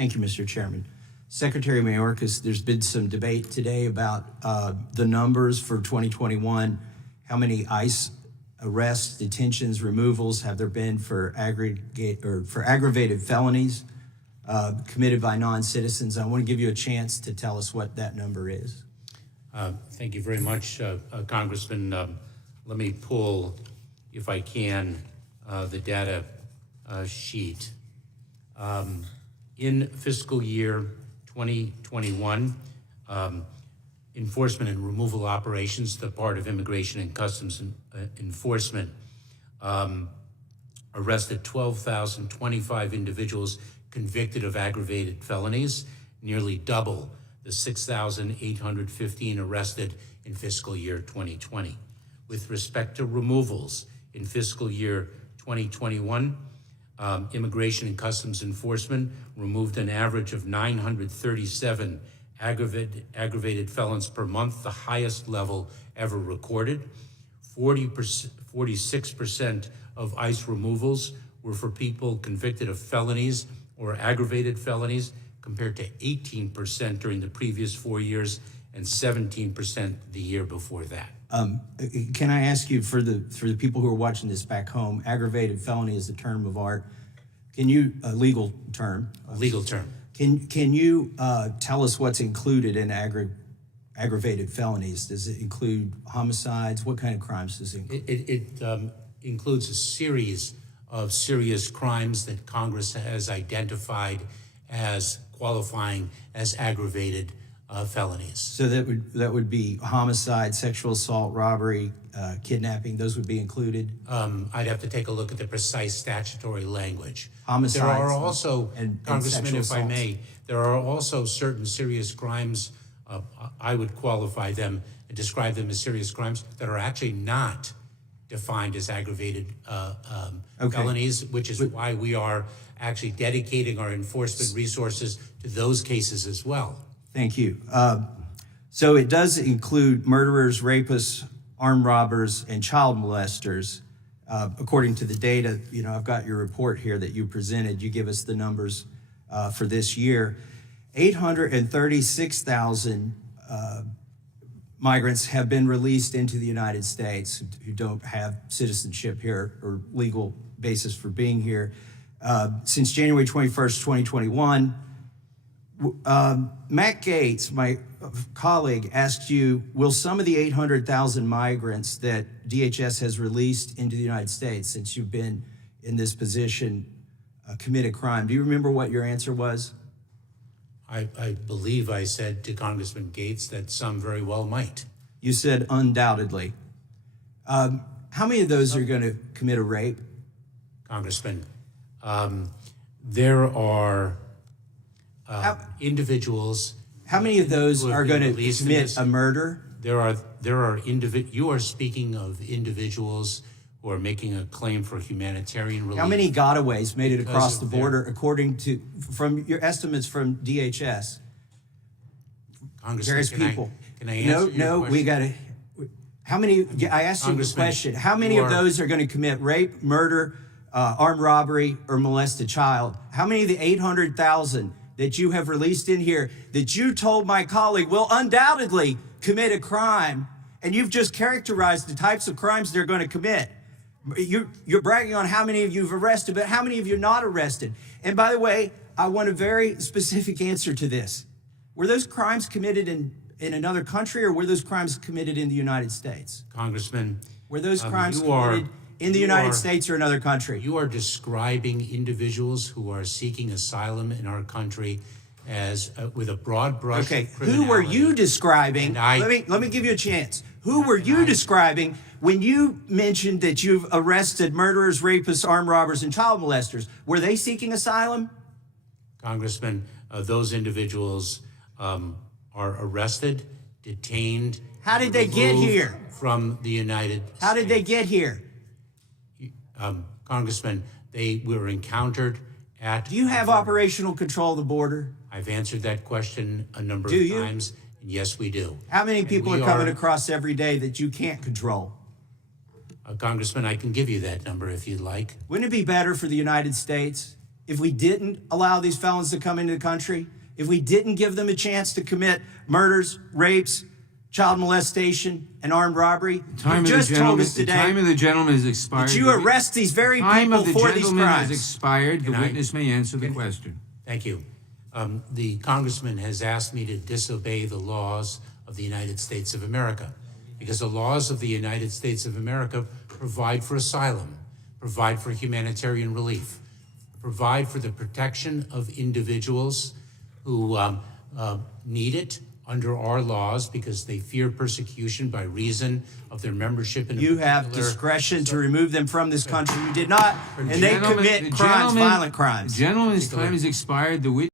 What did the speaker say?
Thank you, Mr. Chairman. Secretary Mayorkas, there's been some debate today about the numbers for 2021. How many ICE arrests, detentions, removals have there been for aggravated felonies committed by non-citizens? I want to give you a chance to tell us what that number is. Thank you very much, Congressman. Let me pull, if I can, the data sheet. In fiscal year 2021, enforcement and removal operations, the part of Immigration and Customs Enforcement, arrested 12,025 individuals convicted of aggravated felonies, nearly double the 6,815 arrested in fiscal year 2020. With respect to removals, in fiscal year 2021, Immigration and Customs Enforcement removed an average of 937 aggravated felons per month, the highest level ever recorded. 46% of ICE removals were for people convicted of felonies or aggravated felonies, compared to 18% during the previous 4 years and 17% the year before that. Can I ask you, for the people who are watching this back home, aggravated felony is a term of art. Can you, a legal term? A legal term. Can you tell us what's included in aggravated felonies? Does it include homicides? What kind of crimes does it include? It includes a series of serious crimes that Congress has identified as qualifying as aggravated felonies. So that would be homicide, sexual assault, robbery, kidnapping. Those would be included. I'd have to take a look at the precise statutory language. Homicides. There are also, and Congressman, if I assaults. may, there are also certain serious crimes. I would qualify them and describe them as serious crimes that are actually not defined as aggravated felonies, which is why we are actually dedicating our enforcement resources to those cases as well. Thank you. So it does include murderers, rapists, armed robbers, and child molesters. According to the data, I've got your report here that you presented. You give us the numbers for this year. 836,000 migrants have been released into the United States who don't have citizenship here or legal basis for being here. Since January 21st, 2021, Matt Gaetz, my colleague, asked you, will some of the 800,000 migrants that DHS has released into the United States since you've been in this position commit a crime? Do you remember what your answer was? I believe I said to Congressman Gaetz that some very well might. You said undoubtedly. How many of those are going to commit a rape? Congressman, there are individuals. How many of those are going to commit a murder? You are speaking of individuals who are making a claim for humanitarian relief. How many gotaways made it across the border, according to from your estimates from DHS? Congressman, Various people. Can I answer your question? We got to. How many? I asked you the question. How many of those are going to commit rape, murder, armed robbery, or molest a child? How many of the 800,000 that you have released in here that you told my colleague will undoubtedly commit a crime, and you've just characterized the types of crimes they're going to commit? You're bragging on how many of you've arrested, but how many of you not arrested? And by the way, I want a very specific answer to this. Were those crimes committed in another country, or were those crimes committed in the United States? Congressman, were those crimes committed in the United States or another country? You are describing individuals who are seeking asylum in our country as with a broad brush. Okay, who were you describing? Let me give you a chance. Who were you describing when you mentioned that you've arrested murderers, rapists, armed robbers, and child molesters? Were they seeking asylum? Congressman, those individuals are arrested, detained. How did they get here? From the United States. How did they get here? Congressman, they were encountered at... Do you have operational control of the border? I've answered that question a number of times. And yes, we do. How many people are coming across every day that you can't control? Congressman, I can give you that number if you'd like. Wouldn't it be better for the United States if we didn't allow these felons to come into the country, if we didn't give them a chance to commit murders, rapes, child molestation, and armed robbery? You just told us The today time of the gentleman has expired. that you arrest these very Time people of the for these gentleman has crimes. expired. The Can I- witness may answer the question. Thank you. The congressman has asked me to disobey the laws of the United States of America because the laws of the United States of America provide for asylum, provide for humanitarian relief, provide for the protection of individuals who need it under our laws because they fear persecution by reason of their membership in a You have particular- discretion to remove them from this country. You did not, and they Gentleman- commit the crimes, gentleman- violent crimes. The gentleman's time has expired. The witness